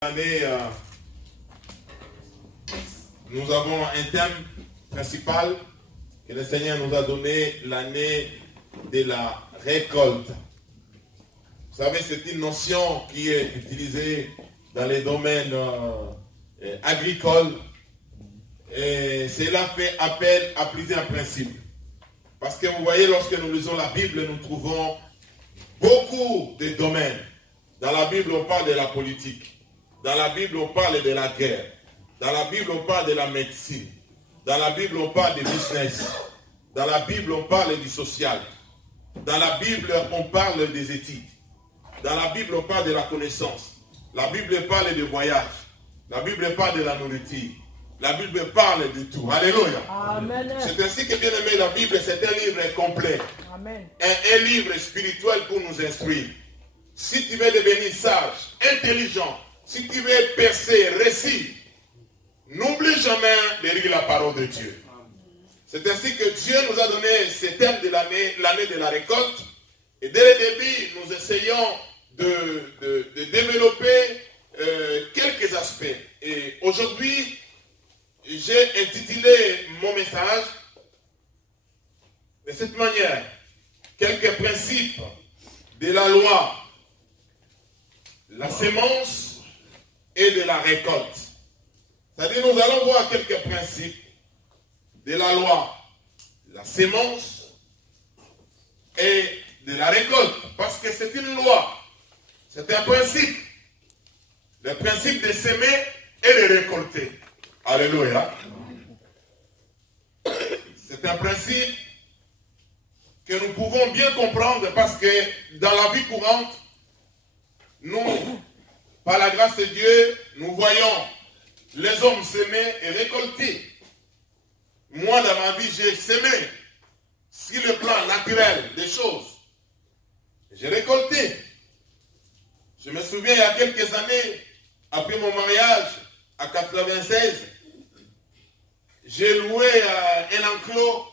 Année, nous avons un thème principal que le Seigneur nous a donné, l'année de la récolte. Vous savez, c'est une notion qui est utilisée dans les domaines agricoles et cela fait appel à plusieurs principes. Parce que vous voyez, lorsque nous lisons la Bible, nous trouvons beaucoup de domaines. Dans la Bible, on parle de la politique. Dans la Bible, on parle de la guerre. Dans la Bible, on parle de la médecine. Dans la Bible, on parle de business. Dans la Bible, on parle du social. Dans la Bible, on parle des études. Dans la Bible, on parle de la connaissance. La Bible parle de voyage. La Bible parle de la nourriture. La Bible parle de tout. Alléluia. Amen. C'est ainsi que, bien aimé, la Bible, c'est un livre complet. Amen. Un livre spirituel pour nous instruire. Si tu veux devenir sage, intelligent, si tu veux percer, réussir, n'oublie jamais de lire la parole de Dieu. C'est ainsi que Dieu nous a donné ce thème de l'année de la récolte. Et dès le début, nous essayons de développer quelques aspects. Et aujourd'hui, j'ai intitulé mon message de cette manière. Quelques principes de la loi, la sémence et de la récolte. C'est-à-dire, nous allons voir quelques principes de la loi, la sémence et de la récolte. Parce que c'est une loi, c'est un principe. Le principe de s'aimer et de récolter. Alléluia. C'est un principe que nous pouvons bien comprendre parce que dans la vie courante, nous, par la grâce de Dieu, nous voyons les hommes s'aimer et récolter. Moi, dans ma vie, j'ai semé sur le plan naturel des choses. J'ai récolté. Je me souviens, il y a quelques années, après mon mariage, à 96, j'ai loué un enclos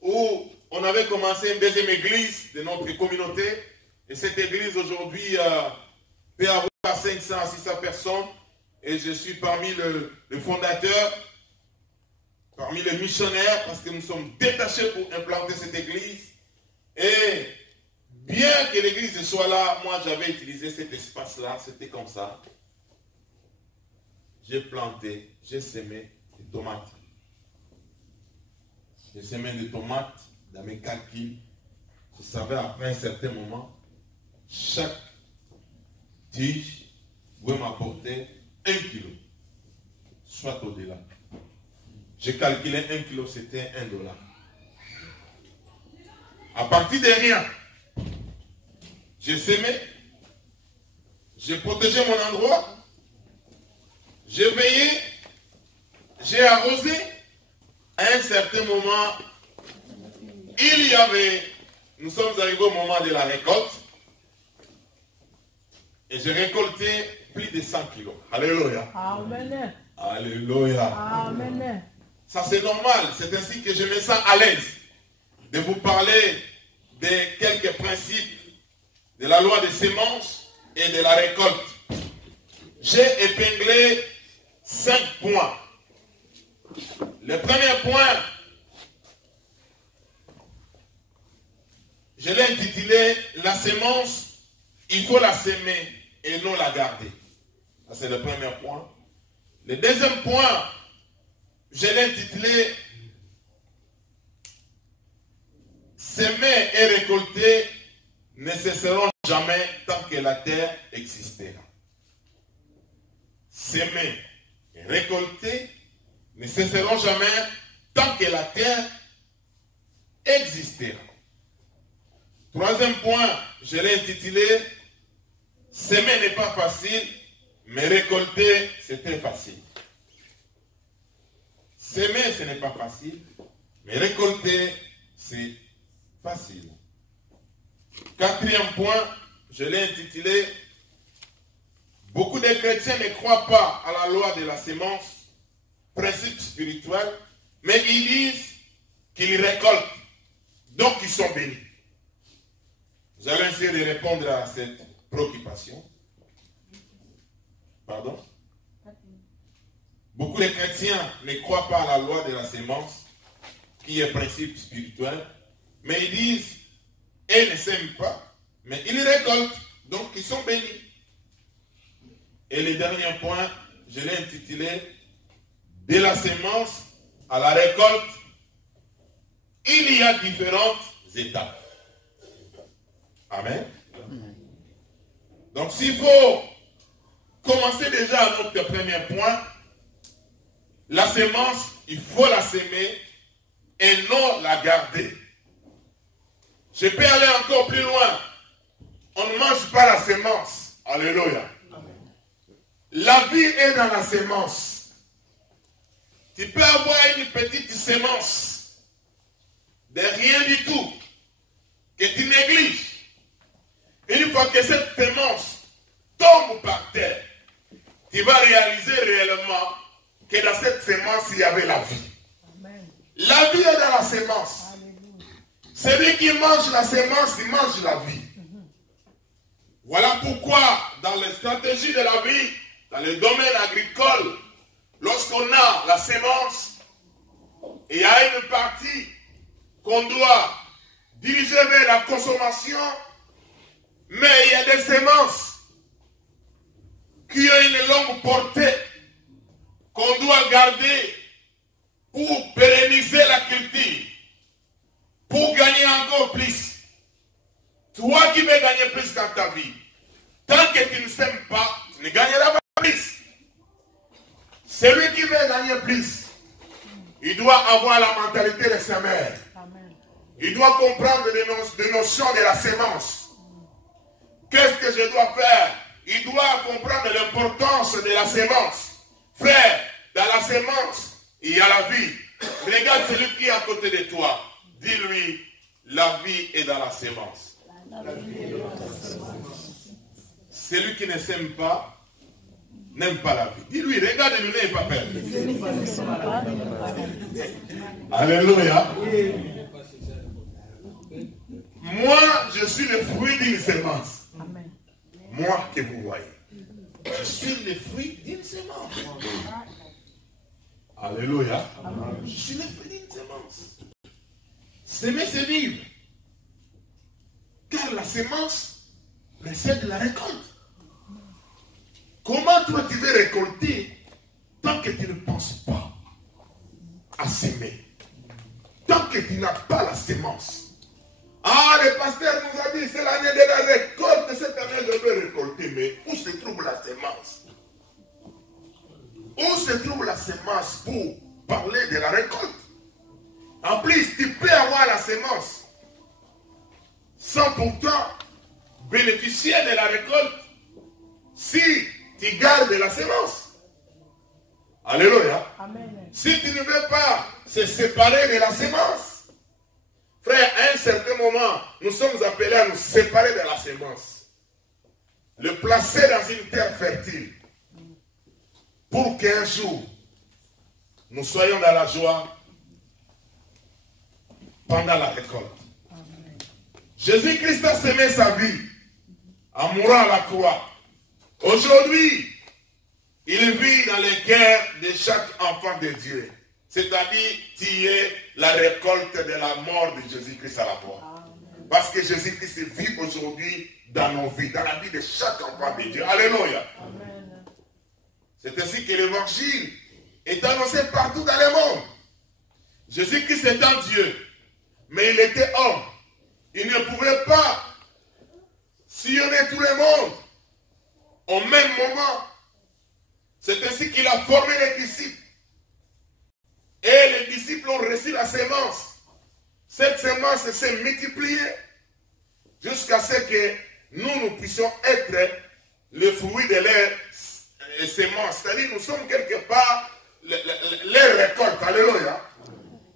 où on avait commencé une deuxième église de notre communauté. Et cette église, aujourd'hui, peut avoir 500 à 600 personnes. Et je suis parmi les fondateurs, parmi les missionnaires, parce que nous sommes détachés pour implanter cette église. Et bien que l'église soit là, moi j'avais utilisé cet espace-là, c'était comme ça. J'ai planté, j'ai semé des tomates. J'ai semé des tomates dans mes calculs. Je savais après un certain moment, chaque tige pouvait m'apporter 1 kilo, soit au-delà. J'ai calculé 1 kilo, c'était $1. À partir de rien, j'ai semé, j'ai protégé mon endroit, j'ai veillé, j'ai arrosé. À un certain moment, nous sommes arrivés au moment de la récolte, et j'ai récolté plus de 100 kilos. Alléluia. Amen. Alléluia. Amen. Ça c'est normal, c'est ainsi que je me sens à l'aise de vous parler de quelques principes de la loi des semences et de la récolte. J'ai épinglé 5 points. Le premier point, je l'ai intitulé la sémence, il faut la s'aimer et non la garder. Ça c'est le premier point. Le deuxième point, je l'ai intitulé s'aimer et récolter ne cesseront jamais tant que la terre existera. S'aimer et récolter ne cesseront jamais tant que la terre existera. Troisième point, je l'ai intitulé s'aimer n'est pas facile, mais récolter c'est très facile. S'aimer ce n'est pas facile, mais récolter c'est facile. Quatrième point, je l'ai intitulé beaucoup de chrétiens ne croient pas à la loi de la sémence, principe spirituel, mais ils disent qu'ils récoltent, donc ils sont bénis. Nous allons essayer de répondre à cette préoccupation. Pardon? Beaucoup de chrétiens ne croient pas à la loi de la sémence, qui est principe spirituel, mais ils disent, ils ne sèment pas, mais ils récoltent, donc ils sont bénis. Et le dernier point, je l'ai intitulé, de la sémence à la récolte, il y a différentes étapes. Amen. Donc s'il faut commencer déjà à notre premier point, la sémence, il faut la s'aimer et non la garder. Je peux aller encore plus loin. On ne mange pas la sémence. Alléluia. La vie est dans la sémence. Tu peux avoir une petite sémence de rien du tout que tu négliges. Une fois que cette sémence tombe par terre, tu vas réaliser réellement que dans cette sémence, il y avait la vie. Amen. La vie est dans la sémence. Celui qui mange la sémence, il mange la vie. Voilà pourquoi, dans les stratégies de la vie, dans le domaine agricole, lorsqu'on a la sémence, il y a une partie qu'on doit diriger vers la consommation, mais il y a des sémences qui ont une longue portée qu'on doit garder pour pérenniser la culture, pour gagner encore plus. Toi qui veux gagner plus dans ta vie, tant que tu ne sèmes pas, tu ne gagneras pas plus. Celui qui veut gagner plus, il doit avoir la mentalité de semeur. Il doit comprendre les notions de la sémence. Qu'est-ce que je dois faire? Il doit comprendre l'importance de la sémence. Frère, dans la sémence, il y a la vie. Regarde celui qui est à côté de toi. Dis-lui, la vie est dans la sémence. Celui qui ne s'aime pas, n'aime pas la vie. Dis-lui, regarde-lui, n'aie pas peur. Alléluia. Moi, je suis le fruit d'une sémence. Moi que vous voyez. Je suis le fruit d'une sémence. Alléluia. Je suis le fruit d'une sémence. S'aimer, c'est vivre. Car la sémence précède la récolte. Comment toi tu veux récolter tant que tu ne penses pas à s'aimer? Tant que tu n'as pas la sémence. Ah, le pasteur nous a dit, c'est l'année de la récolte, cette année je veux récolter. Mais où se trouve la sémence? Où se trouve la sémence pour parler de la récolte? En plus, tu peux avoir la sémence sans pourtant bénéficier de la récolte si tu gardes la sémence. Alléluia. Amen. Si tu ne veux pas se séparer de la sémence, frère, à un certain moment, nous sommes appelés à nous séparer de la sémence. Le placer dans une terre fertile. Pour qu'un jour, nous soyons dans la joie pendant la récolte. Jésus-Christ a semé sa vie en mourant à la croix. Aujourd'hui, il vit dans les cœurs de chaque enfant de Dieu. C'est-à-dire, tu es la récolte de la mort de Jésus-Christ à la croix. Parce que Jésus-Christ vit aujourd'hui dans nos vies, dans la vie de chaque enfant de Dieu. Alléluia. Amen. C'est ainsi que l'évangile est annoncé partout dans le monde. Jésus-Christ étant Dieu, mais il était homme. Il ne pouvait pas sillonner tout le monde au même moment. C'est ainsi qu'il a formé les disciples. Et les disciples ont reçu la sémence. Cette sémence s'est multipliée jusqu'à ce que nous puissions être le fruit de leur sémence. C'est-à-dire nous sommes quelque part les récoltes. Alléluia.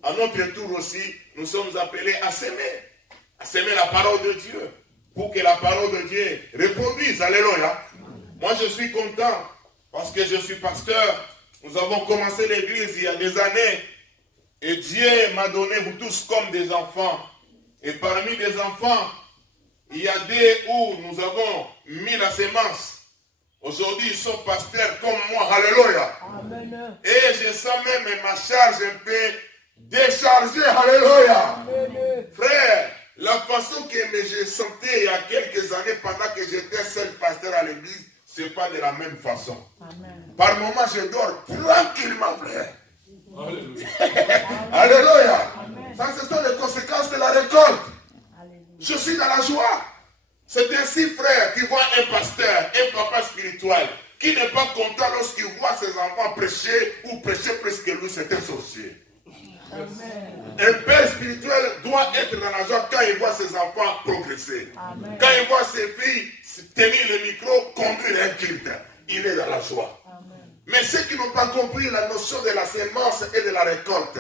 À notre tour aussi, nous sommes appelés à s'aimer la parole de Dieu, pour que la parole de Dieu reproduise. Alléluia. Moi, je suis content parce que je suis pasteur. Nous avons commencé l'église il y a des années et Dieu m'a donné vous tous comme des enfants. Et parmi les enfants, il y a des où nous avons mis la sémence. Aujourd'hui, ils sont pasteurs comme moi. Alléluia. Amen. Et je sens même ma charge un peu déchargée. Alléluia. Amen. Frère, la façon que je sentais il y a quelques années pendant que j'étais seul pasteur à l'église, ce n'est pas de la même façon. Amen. Par moments, je dors tranquillement, frère. Alléluia. Alléluia. Amen. Ça, ce sont les conséquences de la récolte. Alléluia. Je suis dans la joie. C'est ainsi, frère, qui voit un pasteur, un papa spirituel, qui n'est pas content lorsqu'il voit ses enfants prêcher ou prêcher plus que lui, c'est un sorcier. Amen. Un père spirituel doit être dans la joie quand il voit ses enfants progresser. Amen. Quand il voit ses filles tenir le micro, conduire un culte, il est dans la joie. Amen. Mais ceux qui n'ont pas compris la notion de la sémence et de la récolte,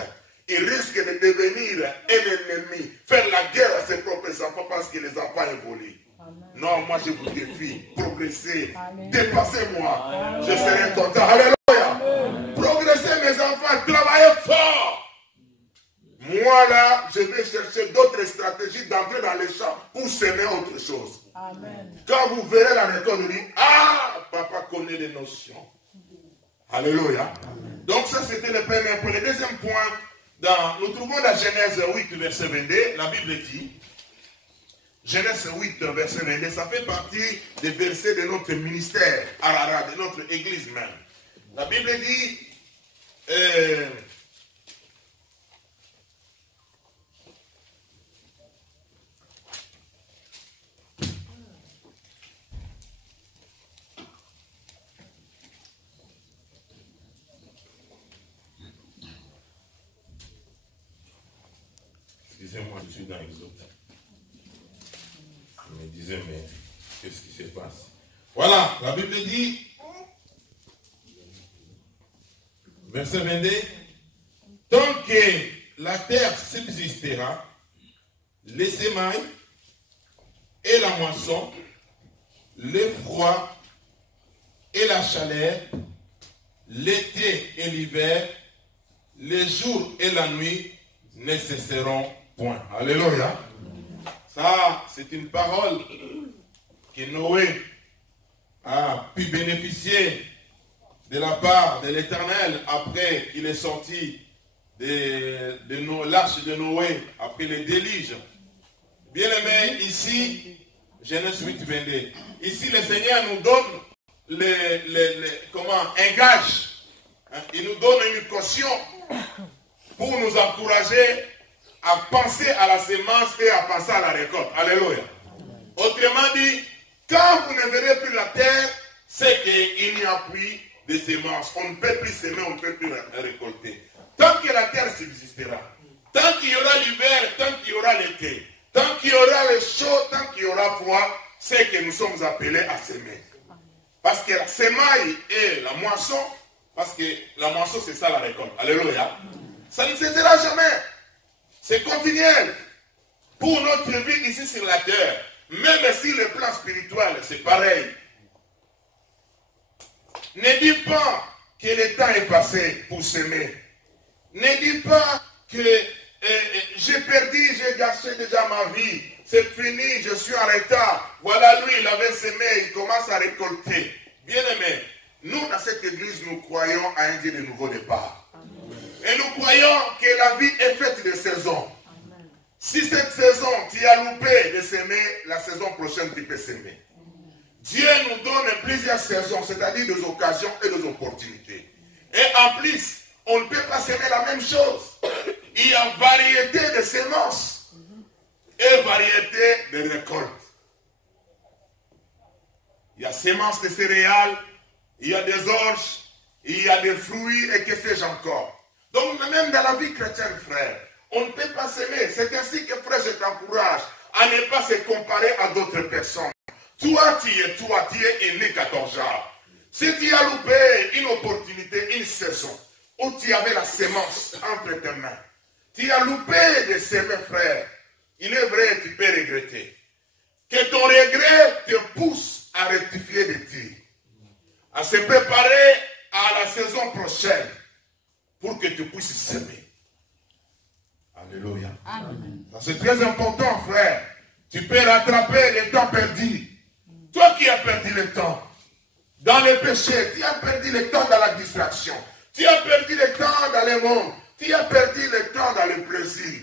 ils risquent de devenir un ennemi, faire la guerre à ses propres enfants parce que les enfants évoluent. Amen. Non, moi je vous défie, progressez, Amen. dépassez-moi, Amen. je serai content. Alléluia. Progressez mes enfants, travaillez fort. Moi là, je vais chercher d'autres stratégies d'entrer dans les champs pour semer autre chose. Amen. Quand vous verrez la récolte, vous dites, ah, papa connaît les notions. Alléluia. Donc ça c'était le premier point. Le deuxième point, nous trouvons la Genèse 8, verset 22, la Bible dit, Genèse 8, verset 22, ça fait partie des versets de notre ministère, Arara, de notre église même. La Bible dit, excusez-moi, je suis dans les autres. Je me disais, mais qu'est-ce qui se passe? Voilà, la Bible dit, verset 22, tant que la terre subsistera, les semailles et la moisson, le froid et la chaleur, l'été et l'hiver, les jours et la nuit ne cesseront point. Alléluia. Ça, c'est une parole que Noé a pu bénéficier de la part de l'Éternel après qu'il est sorti de l'arche de Noé, après le déluge. Bien aimé, ici, Genèse 8, 22. Ici, le Seigneur nous donne un gage. Hein, il nous donne une caution pour nous encourager à penser à la semence et à penser à la récolte. Alléluia. Autrement dit, quand vous ne verrez plus la terre, c'est qu'il n'y a plus de semences. On ne peut plus semer, on ne peut plus récolter. Tant que la terre subsistera, tant qu'il y aura l'hiver, tant qu'il y aura l'été, tant qu'il y aura le chaud, tant qu'il y aura froid, c'est que nous sommes appelés à semer. Parce que la semaille et la moisson, parce que la moisson c'est ça la récolte. Alléluia. Ça ne cessera jamais. C'est continuel. Pour notre vie ici sur la terre, même si le plan spirituel c'est pareil. Ne dis pas que le temps est passé pour s'aimer. Ne dis pas que j'ai perdu, j'ai gâché déjà ma vie. C'est fini, je suis en retard. Voilà, lui, il avait semé, il commence à récolter. Bien aimé, nous, dans cette église, nous croyons à un Dieu de nouveau départ. Amen. Et nous croyons que la vie est faite de saisons. Amen. Si cette saison, tu as loupé de s'aimer, la saison prochaine, tu peux s'aimer. Dieu nous donne plusieurs saisons, c'est-à-dire des occasions et des opportunités. Et en plus, on ne peut pas s'aimer la même chose. Il y a variété de semences et variété de récoltes. Il y a semences de céréales, il y a des orges, il y a des fruits et que sais-je encore. Donc même dans la vie chrétienne, frère, on ne peut pas s'aimer. C'est ainsi que, frère, je t'encourage à ne pas se comparer à d'autres personnes. Toi, tu es aîné 14 ans. Si tu as loupé une opportunité, une saison, où tu avais la sémence entre tes mains, tu as loupé de s'aimer, frère, il est vrai, tu peux regretter. Que ton regret te pousse à rectifier des tirs, à se préparer à la saison prochaine pour que tu puisses s'aimer. Alléluia. C'est très important, frère. Tu peux rattraper le temps perdu. Toi qui as perdu le temps, dans le péché, tu as perdu le temps dans la distraction, tu as perdu le temps dans le monde, tu as perdu le temps dans le plaisir.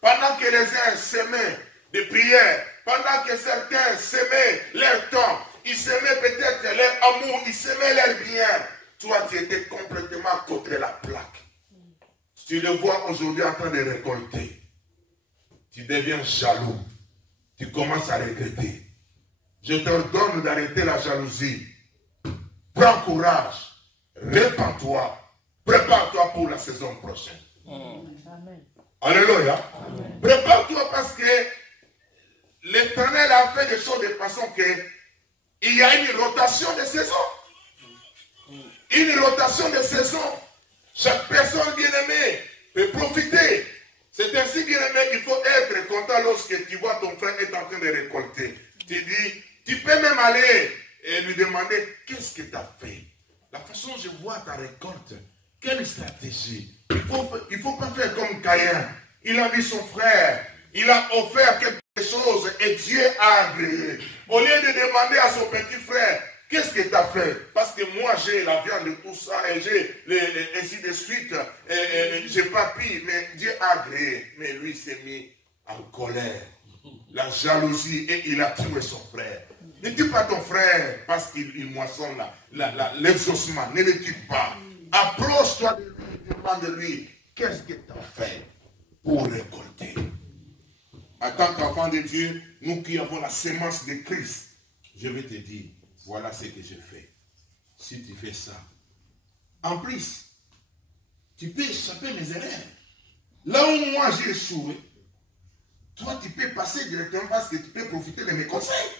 Pendant que les uns s'aimaient de prière, pendant que certains s'aimaient leur temps, ils s'aimaient peut-être leur amour, ils s'aimaient leur bien, toi tu étais complètement contre la plaque. Tu le vois aujourd'hui en train de récolter. Tu deviens jaloux. Tu commences à regretter. Je t'ordonne d'arrêter la jalousie. Prends courage. Répands-toi. Prépare-toi pour la saison prochaine. Amen. Alléluia. Prépare-toi parce que l'Éternel a fait des choses de façon que il y a une rotation de saison. Une rotation de saison. Chaque personne bien-aimée peut profiter. C'est ainsi, bien-aimé, il faut être content lorsque tu vois ton frère être en train de récolter. Tu dis, tu peux même aller et lui demander, qu'est-ce que tu as fait? La façon dont je vois ta récolte, quelle stratégie? Il ne faut pas faire comme Caïn. Il a vu son frère, il a offert quelque chose et Dieu a agréé. Au lieu de demander à son petit frère, qu'est-ce que tu as fait? Parce que moi j'ai la viande de tout ça et j'ai ainsi de suite. Je n'ai pas pu, mais Dieu a agréé. Mais lui s'est mis en colère. La jalousie et il a tué son frère. Ne tue pas ton frère parce qu'il moissonne l'exaucement. Ne le tue pas. Approche-toi de lui, demande de lui, qu'est-ce que tu as fait pour récolter? En tant qu'enfant de Dieu, nous qui avons la sémence de Christ, je vais te dire, voilà ce que je fais. Si tu fais ça, en plus, tu peux échapper mes erreurs. Là où moi j'ai échoué, toi tu peux passer directement parce que tu peux profiter de mes conseils.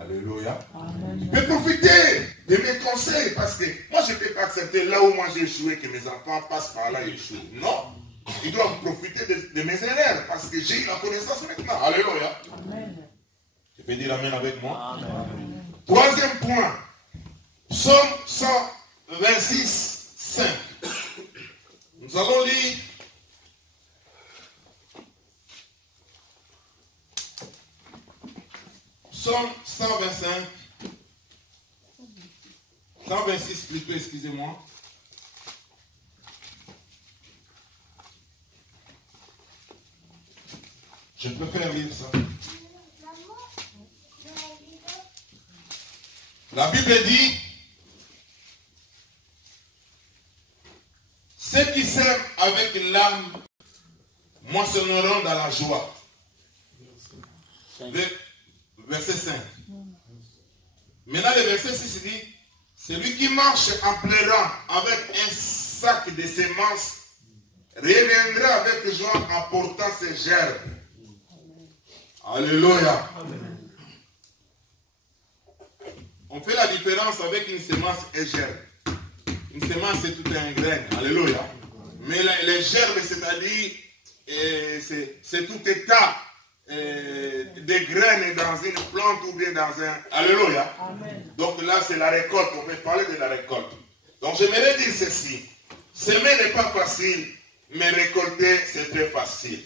Alléluia. Amen. Tu peux profiter de mes conseils parce que moi je ne peux pas accepter là où moi j'ai échoué que mes enfants passent par là et échouent. Non. Ils doivent profiter de mes erreurs parce que j'ai eu la connaissance maintenant. Alléluia. Amen. Tu peux dire amen avec moi? Amen. Troisième point. Psaume 126, 5. Nous allons lire Psaume 125. 126 plutôt, excusez-moi. Je préfère lire ça. La Bible dit, ceux qui s'aiment avec l'âme moissonneront dans la joie. Verset 5. Maintenant le verset 6 dit, celui qui marche en pleurant avec un sac de semences reviendra avec joie en portant ses gerbes. Alléluia. On fait la différence avec une semence et gerbe. Une semence, c'est tout un grain. Alléluia. Mais les gerbes, c'est-à-dire, c'est tout état de graines dans une plante ou bien dans un... Alléluia. Amen. Donc là, c'est la récolte. On va parler de la récolte. Donc j'aimerais dire ceci. Semer n'est pas facile, mais récolter, c'est très facile.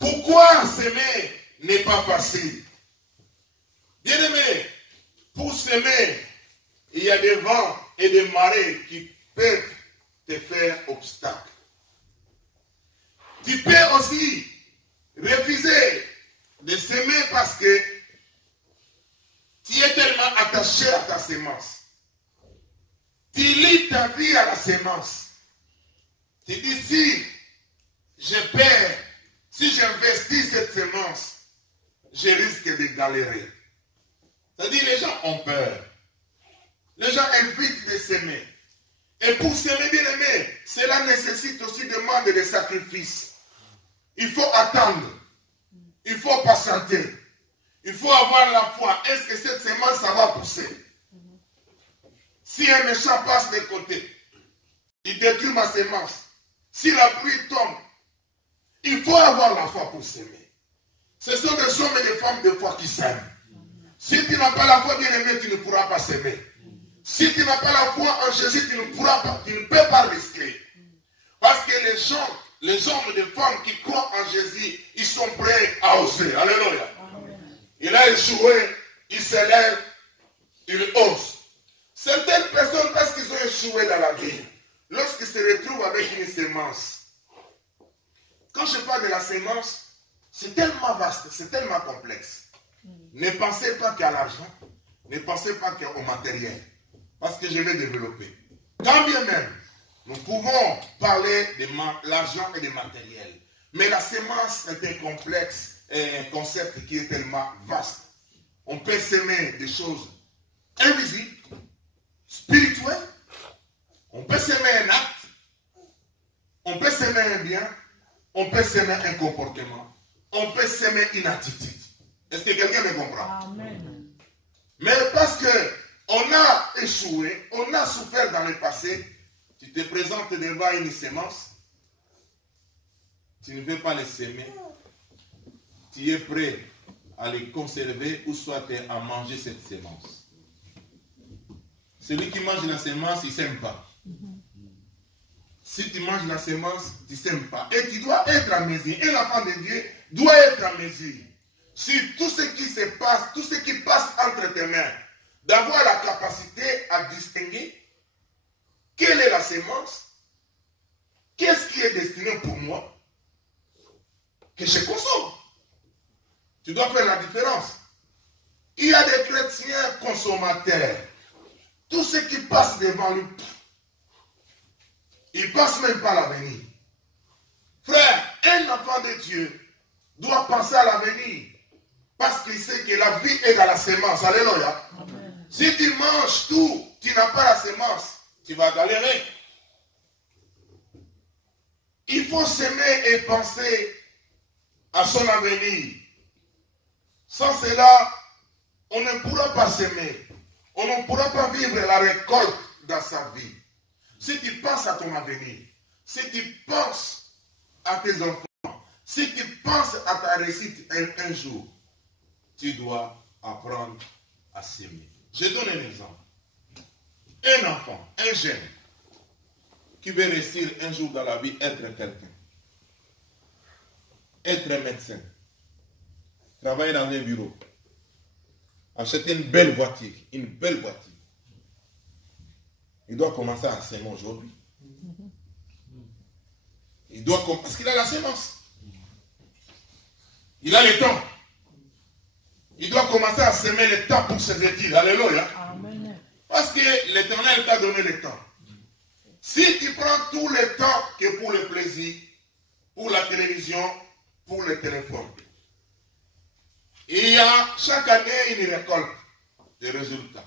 Pourquoi semer n'est pas facile? Bien-aimé, pour semer, il y a des vents et des marées qui peuvent te faire obstacle. Tu peux aussi refuser de semer parce que tu es tellement attaché à ta semence. Tu lis ta vie à la semence. Tu dis, si je perds, si j'investis cette semence, je risque de galérer. C'est-à-dire, les gens ont peur. Les gens évitent de s'aimer. Et pour s'aimer, bien aimé, cela nécessite aussi demander des sacrifices. Il faut attendre. Il faut patienter. Il faut avoir la foi. Est-ce que cette semence, ça va pousser? Si un méchant passe de côté, il détruit ma semence. Si la pluie tombe, il faut avoir la foi pour s'aimer. Ce sont des hommes et des femmes de foi qui s'aiment. Si tu n'as pas la foi, bien aimé, tu ne pourras pas s'aimer. Si tu n'as pas la foi en Jésus, tu ne pourras pas, tu ne peux pas risquer. Parce que les gens, les hommes et les femmes qui croient en Jésus, ils sont prêts à oser. Alléluia. Il a échoué, il se lève, ils osent. Certaines personnes, parce qu'ils ont échoué dans la vie, lorsqu'ils se retrouvent avec une sémence, quand je parle de la sémence, c'est tellement vaste, c'est tellement complexe. Ne pensez pas qu'à l'argent, ne pensez pas qu'au matériel, parce que je vais développer. Quand bien même, nous pouvons parler de l'argent et du matériel, mais la sémence est un complexe, un concept qui est tellement vaste. On peut s'aimer des choses invisibles, spirituelles, on peut s'aimer un acte, on peut s'aimer un bien, on peut s'aimer un comportement, on peut s'aimer une attitude. Est-ce que quelqu'un me comprend? Amen. Mais parce qu'on a échoué, on a souffert dans le passé, tu te présentes devant une sémence, tu ne veux pas les s'aimer, tu es prêt à les conserver ou soit à manger cette sémence. Celui qui mange la sémence, il ne s'aime pas. Si tu manges la sémence, tu ne s'aimes pas. Et tu dois être à mesure. Un enfant de Dieu doit être à mesure. Sur tout ce qui se passe, tout ce qui passe entre tes mains, d'avoir la capacité à distinguer quelle est la sémence, qu'est-ce qui est destiné pour moi, que je consomme. Tu dois faire la différence. Il y a des chrétiens consommateurs. Tout ce qui passe devant lui, il ne passe même pas à l'avenir. Frère, un enfant de Dieu doit penser à l'avenir. Parce qu'il sait que la vie est dans la sémence. Alléluia. Amen. Si tu manges tout, tu n'as pas la sémence, tu vas galérer. Il faut s'aimer et penser à son avenir. Sans cela, on ne pourra pas s'aimer. On ne pourra pas vivre la récolte dans sa vie. Si tu penses à ton avenir, si tu penses à tes enfants, si tu penses à ta réussite un jour, tu dois apprendre à s'aimer. Je donne un exemple. Un enfant, un jeune, qui veut réussir un jour dans la vie, être quelqu'un, être un médecin, travailler dans un bureau, acheter une belle voiture, il doit commencer à s'aimer aujourd'hui. Il doit commencer, parce qu'il a la sémence. Il a le temps. Il doit commencer à s'aimer le temps pour ses études. Alléluia. Amen. Parce que l'Éternel t'a donné le temps. Si tu prends tout le temps que pour le plaisir, pour la télévision, pour le téléphone, il y a chaque année une récolte de résultats.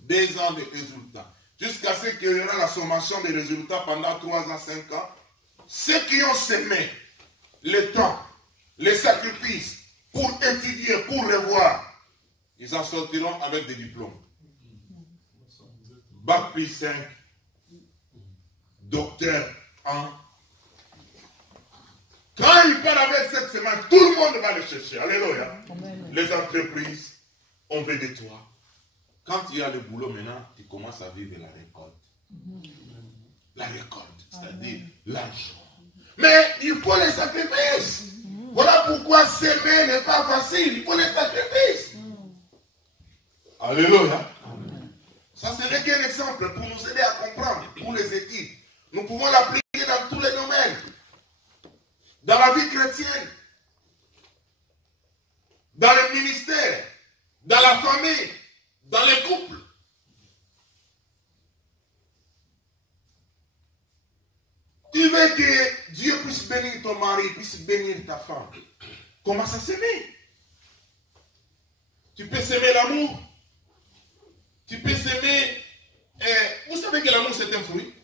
2 ans de résultats. Jusqu'à ce qu'il y aura la sommation des résultats pendant 3 ans, 5 ans. Ceux qui ont semé le temps, les sacrifices pour étudier, pour le voir, ils en sortiront avec des diplômes. Bac plus 5, docteur 1. Quand il part avec cette semaine, tout le monde va le chercher. Alléluia. Amen. Les entreprises ont besoin de toi. Quand tu as le boulot maintenant, tu commences à vivre la récolte. La récolte, c'est-à-dire l'argent. Mais il faut les sacrifices. Voilà pourquoi s'aimer n'est pas facile. Il faut les sacrifices. Alléluia. Ça, ce n'est qu'un exemple pour nous aider à comprendre, pour les études. Nous pouvons l'appliquer dans tous les domaines. Dans la vie chrétienne, dans le ministère, dans la famille, dans les couples. Tu veux que Dieu puisse bénir ton mari, puisse bénir ta femme. Commence à s'aimer. Tu peux s'aimer l'amour. Tu peux s'aimer. Vous savez que l'amour c'est un fruit.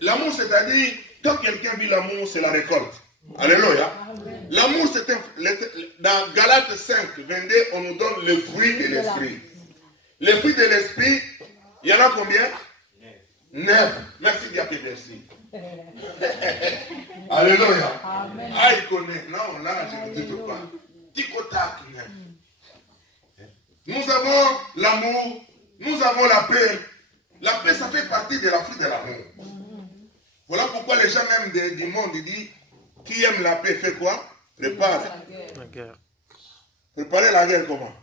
L'amour c'est-à-dire, quand quelqu'un vit l'amour, c'est la récolte. Alléluia. L'amour c'est un. Dans Galates 5, 22, on nous donne le fruit de l'esprit. Le fruit de l'esprit, il y en a combien? 9. Merci Dieu, merci. Alléluia. Amen. Ah, il connaît. Non, là, je ne dis pas. Ticotac. Nous avons l'amour, nous avons la paix. La paix, ça fait partie de la fruit de l'amour. Voilà pourquoi les gens même du monde disent, qui aime la paix fait quoi? Prépare la guerre. Préparer la guerre comment?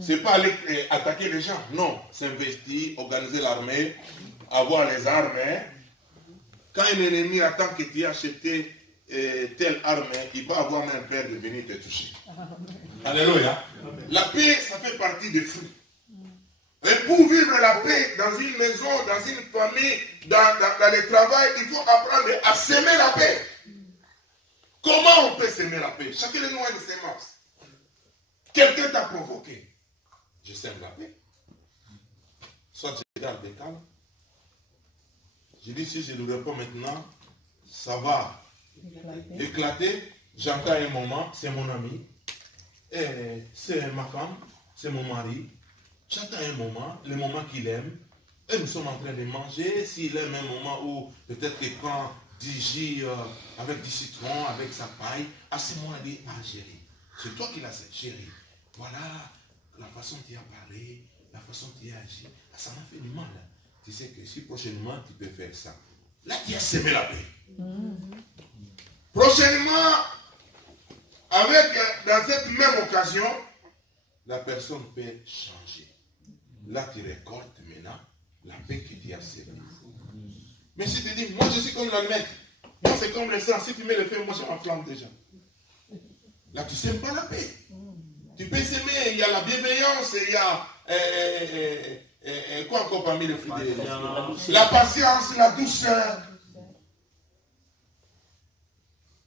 C'est pas aller attaquer les gens. Non, s'investir, organiser l'armée, avoir les armes. Hein. Quand un ennemi attend que tu aies acheté telle arme, il va avoir même peur de venir te toucher. Alléluia. La paix, ça fait partie des fruits. Et pour vivre la paix dans une maison, dans une famille, dans le travail, il faut apprendre à s'aimer la paix. Comment on peut s'aimer la paix? Chacun de nous a une sémence. Quelqu'un t'a provoqué. Je sème la paix. Soit je garde des calmes. Je dis si je ne le réponds maintenant, ça va éclater. J'entends un moment, c'est mon ami, c'est ma femme, c'est mon mari. J'attends un moment, le moment qu'il aime, et nous sommes en train de manger. S'il aime un moment où peut-être qu'il prend du jus avec du citron, avec sa paille, à ce moment il dit, ah chérie, c'est toi qui l'as fait, chérie. Voilà la façon dont tu as parlé, la façon dont tu as agi. Ça m'a fait du mal. Tu sais que si prochainement tu peux faire ça, là tu as semé la paix. Prochainement, dans cette même occasion, la personne peut changer. Là tu récoltes maintenant la paix que tu as semée. Mais si tu dis, moi je suis comme l'almette, moi c'est comme le sang, si tu mets le feu, moi je m'enflamme déjà. Là tu ne sèmes pas la paix. Tu peux s'aimer, il y a la bienveillance, il y a quoi encore parmi les fruits de la patience, la douceur.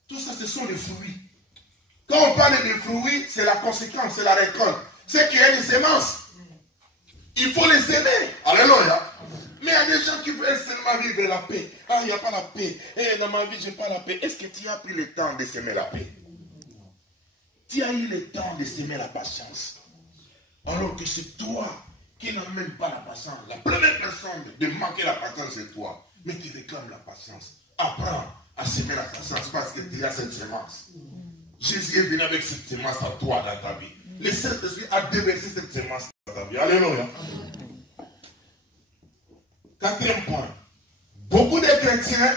Tout ça, ce sont les fruits. Quand on parle des fruits, c'est la conséquence, c'est la récolte. C'est qu'il y a une sémence. Il faut les aimer. Alléluia. Mais il y a des gens qui veulent seulement vivre la paix. Ah, il n'y a pas la paix. Dans ma vie, je n'ai pas la paix. Est-ce que tu as pris le temps de s'aimer la paix? Tu as eu le temps de s'aimer la patience. Alors que c'est toi qui n'as même pas la patience. La première personne de manquer la patience, c'est toi. Mais tu réclames la patience. Apprends à s'aimer la patience parce que tu as cette sémence. Jésus est venu avec cette sémence à toi dans ta vie. Le Saint-Esprit a déversé cette sémence dans ta vie. Alléluia. Quatrième point. Beaucoup de chrétiens.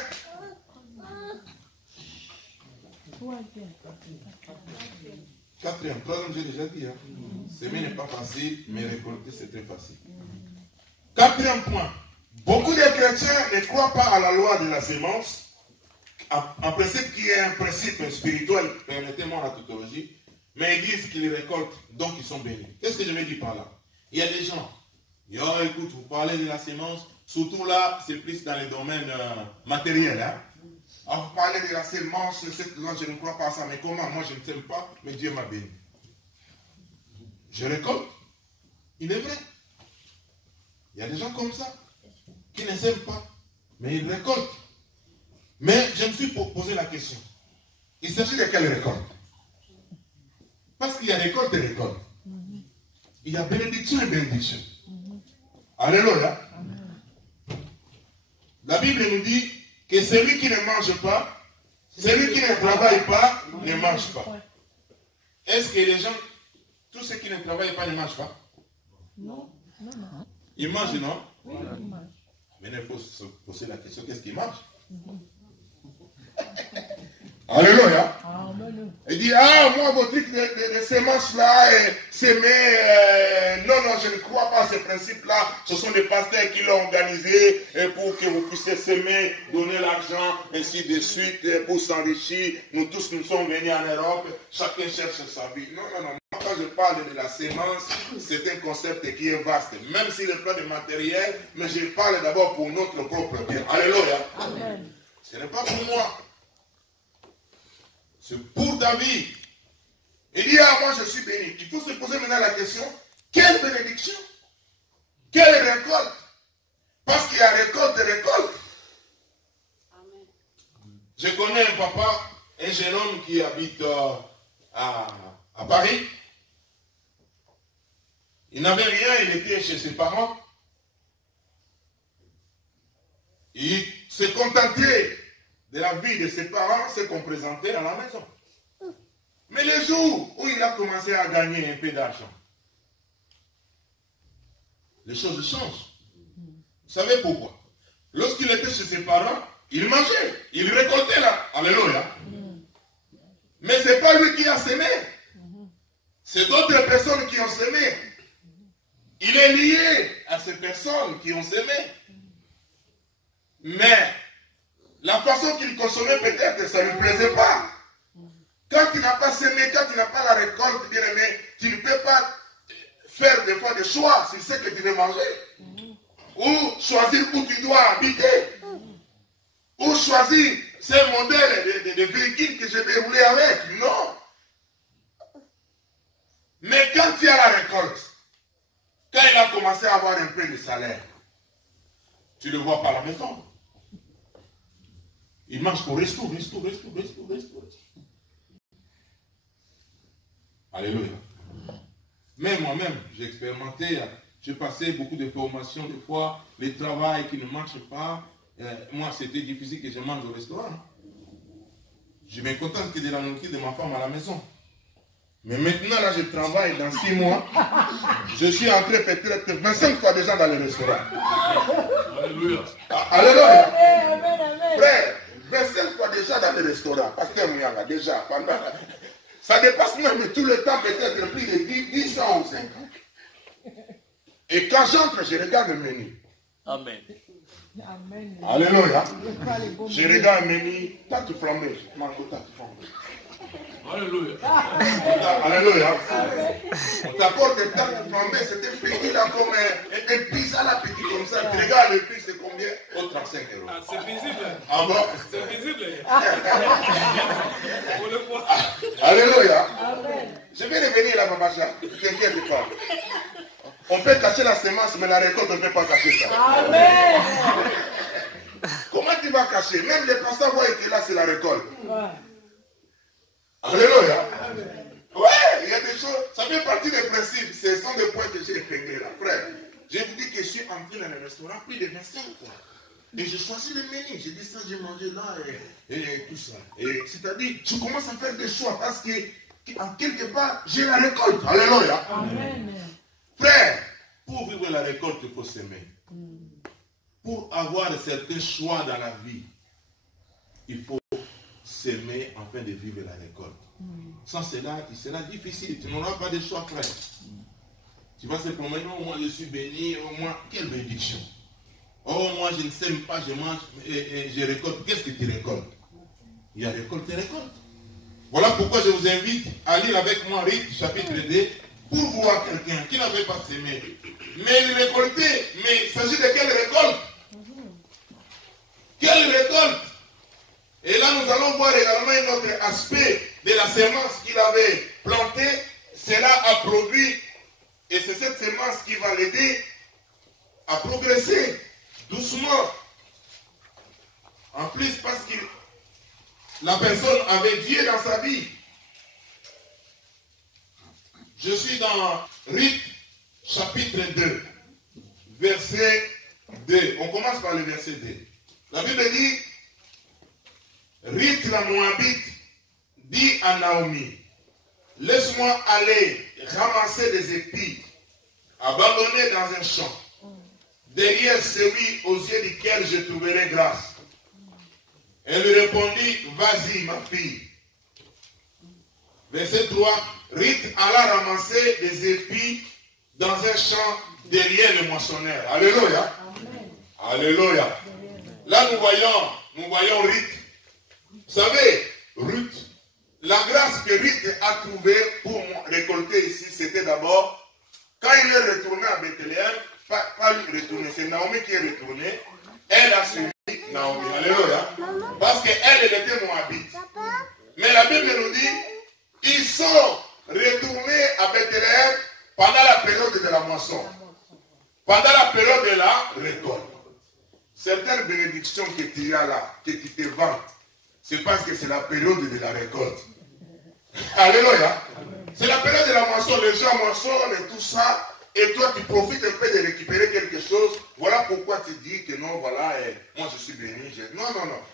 Quatrième, troisième, j'ai déjà dit. S'aimer n'est pas facile, mais récolter c'est très facile. Quatrième point. Beaucoup de chrétiens ne croient pas à la loi de la sémence. En principe, qui est un principe spirituel, permettez-moi la tautologie, mais ils disent qu'ils récoltent, donc ils sont bénis. Qu'est-ce que je veux dire par là? Il y a des gens, écoute, vous parlez de la sémence, surtout là, c'est plus dans les domaines matériels. Hein? Alors, vous parlez de la sémence, je ne crois pas à ça, mais comment? Moi, je ne t'aime pas, mais Dieu m'a béni. Je récolte. Il est vrai. Il y a des gens comme ça, qui ne s'aiment pas, mais ils récoltent. Mais je me suis posé la question. Il s'agit de quelle récolte? Parce qu'il y a récolte et récolte. Il y a bénédiction et bénédiction. Alléluia. La Bible nous dit que celui qui ne mange pas, celui qui ne travaille pas, ne mange pas. Est-ce que les gens, tous ceux qui ne travaillent pas, ne mangent pas? Non. Ils mangent, non? Oui, ils mangent. Mais il faut se poser la question, qu'est-ce qu'ils mangent? Alléluia. Il dit, moi, votre truc de sémence-là, non, je ne crois pas à ce principe-là. Ce sont des pasteurs qui l'ont organisé pour que vous puissiez s'aimer, donner l'argent, ainsi de suite, pour s'enrichir. Nous tous, nous sommes venus en Europe, chacun cherche sa vie. Non. Quand je parle de la sémence, c'est un concept qui est vaste, même s'il est plein de matériel, mais je parle d'abord pour notre propre bien. Alléluia. Amen. Ce n'est pas pour moi. C'est pour David. Il dit, moi je suis béni. Il faut se poser maintenant la question, quelle bénédiction? Quelle récolte? Parce qu'il y a récolte et récolte. Amen. Je connais un papa, un jeune homme qui habite à Paris. Il n'avait rien, il était chez ses parents. Il se contentait de la vie de ses parents, ce qu'on présentait à la maison. Mais le jour où il a commencé à gagner un peu d'argent, les choses changent. Vous savez pourquoi? Lorsqu'il était chez ses parents, il mangeait, il récoltait là. Alléluia. Mais ce n'est pas lui qui a semé. C'est d'autres personnes qui ont semé. Il est lié à ces personnes qui ont semé. Mais la façon qu'il consommait peut-être, ça ne lui plaisait pas. Quand tu n'as pas semé, quand tu n'as pas la récolte, bien aimé, tu ne peux pas faire des fois des choix sur ce que tu veux manger. Ou choisir où tu dois habiter. Ou choisir ce modèle de véhicule que je vais rouler avec. Non. Mais quand tu as la récolte, quand il a commencé à avoir un peu de salaire, tu le vois par la maison. Il mange pour resto. Alléluia. Mais moi-même, j'ai expérimenté, j'ai passé beaucoup de formations, des fois, les travails qui ne marchent pas. Moi, c'était difficile que je mange au restaurant. Je me contente que de la nourriture de ma femme à la maison. Mais maintenant, là, je travaille dans 6 mois. Je suis entré peut-être 25 fois déjà dans le restaurant. Alléluia. Alléluia. Frère, 25 fois déjà dans le restaurant. Pasteur Mouyanga, déjà, pendant... Ça dépasse même tout le temps, peut-être plus de 10 ans ou 5 ans. Et quand j'entre, je regarde le menu. Amen. Amen. Alléluia. Je regarde le menu, tarte flambée. Je mange tarte flambée. Alléluia. Alléluia. On t'apporte des tartes flambées, c'était petit là comme un pizza là petit comme ça. Tu regardes le prix, c'est combien? Oh, 35 €. Ah, c'est visible. Ah bon? C'est visible. On le voit. Alléluia. Je vais revenir là, Papa Jean. Ne t'inquiète pas. On peut cacher la semence, mais la récolte, on ne peut pas cacher ça. Amen. Comment tu vas cacher? Même les pasteurs voient que là, c'est la récolte. Ouais. Alléluia. Ouais, il y a des choses. Ça fait partie des principes. Ce sont des points que j'ai épinglés là. Frère, j'ai dit que je suis entré dans le restaurant plus de 25 fois. Et j'ai choisi le menu. J'ai dit ça, j'ai mangé là et tout ça. Et c'est-à-dire, tu commences à faire des choix parce que, en quelque part, j'ai la récolte. Alléluia. Amen. Frère, pour vivre la récolte, il faut s'aimer. Pour avoir certains choix dans la vie, il faut s'aimer afin de vivre la récolte. Sans cela, il sera difficile. Tu n'auras pas de choix, frère. Tu vas se promener, oh, moi je suis béni, oh, moi, quelle bénédiction. Oh, moi je ne sème pas, je mange et je récolte. Qu'est-ce que tu récoltes? Il y a récolte et récolte. Voilà pourquoi je vous invite à lire avec moi Rite, chapitre 2, pour voir quelqu'un qui n'avait pas semé. Mais il récoltait, mais il s'agit de quelle récolte? Quelle récolte? Et là, nous allons voir également un autre aspect de la semence qu'il avait plantée. Cela a produit, et c'est cette semence qui va l'aider à progresser doucement. En plus, parce que la personne avait Dieu dans sa vie. Je suis dans Rite, chapitre 2, verset 2. On commence par le verset 2. La Bible dit, Rite la Moabite dit à Naomi, laisse-moi aller ramasser des épis abandonnés dans un champ, derrière celui aux yeux duquel je trouverai grâce. Elle lui répondit, vas-y ma fille. Verset 3, Rite alla ramasser des épis dans un champ derrière le moissonneur. Alléluia. Amen. Alléluia. Là nous voyons Rite. Vous savez, Ruth, la grâce que Ruth a trouvée pour récolter ici, c'était d'abord, quand il est retourné à Bethléem, pas lui retourner, c'est Naomi qui est retournée, elle a suivi Naomi, alléluia, parce qu'elle était moabite. Mais la Bible nous dit, ils sont retournés à Bethléem pendant la période de la moisson, pendant la période de la récolte. Certaines bénédictions que tu as là, que tu te vantes, c'est parce que c'est la période de la récolte. Alléluia. C'est la période de la moisson, les gens moissonnent et tout ça, et toi tu profites un peu de récupérer quelque chose. Voilà pourquoi tu dis que non, voilà, moi je suis béni. Non.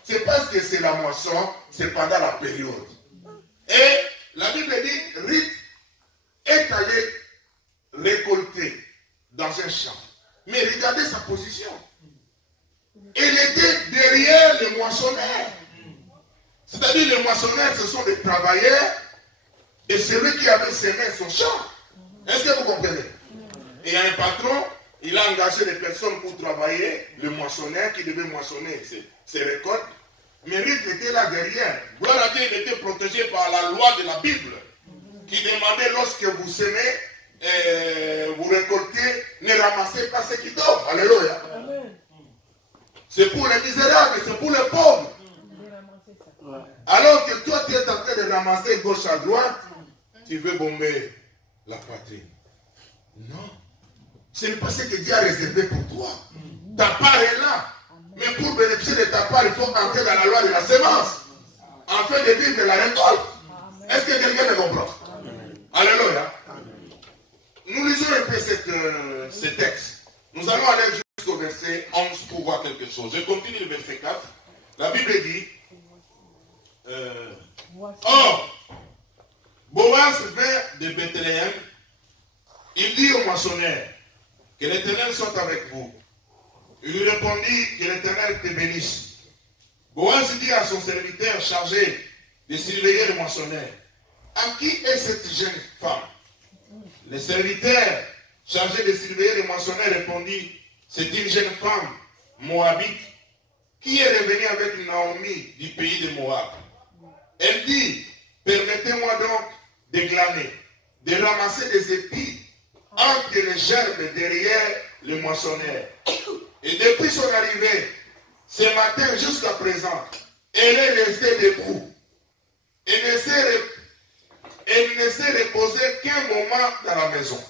C'est parce que c'est la moisson, c'est pendant la période. Et la Bible dit, Rite est allé récolter dans un champ. Mais regardez sa position. Elle était derrière le moissonneur. C'est-à-dire les moissonneurs, ce sont des travailleurs et celui qui avait semé son champ. Est-ce que vous comprenez? Et il y a un patron, il a engagé des personnes pour travailler, le moissonneur qui devait moissonner ses récoltes. Mais Ruth était là derrière. Gloire à Dieu, il était protégé par la loi de la Bible, qui demandait lorsque vous semez, vous récoltez, ne ramassez pas ce qui tombe. Alléluia. C'est pour les misérables, c'est pour les pauvres. Alors que toi, tu es en train de ramasser gauche à droite, tu veux bomber la patrie. Non. Ce n'est pas ce que Dieu a réservé pour toi. Ta part est là. Mais pour bénéficier de ta part, il faut entrer dans la loi de la semence. Afin de vivre de la récolte. Est-ce que quelqu'un me comprend? Alléluia. Nous lisons un peu ce texte. Nous allons aller jusqu'au verset 11 pour voir quelque chose. Je continue le verset 4. La Bible dit, or, Boaz vint de Bethléem. Il dit au moissonneur, que l'Éternel soit avec vous. Il lui répondit, que l'Éternel te bénisse. Boaz dit à son serviteur chargé de surveiller le moissonneur, à qui est cette jeune femme? Le serviteur chargé de surveiller le moissonneur répondit, c'est une jeune femme moabite qui est revenue avec Naomi du pays de Moab. Elle dit, permettez-moi donc de glaner, de ramasser des épis entre les gerbes derrière le moissonneur. Et depuis son arrivée, ce matin jusqu'à présent, elle est restée debout. Elle ne s'est reposée qu'un moment dans la maison.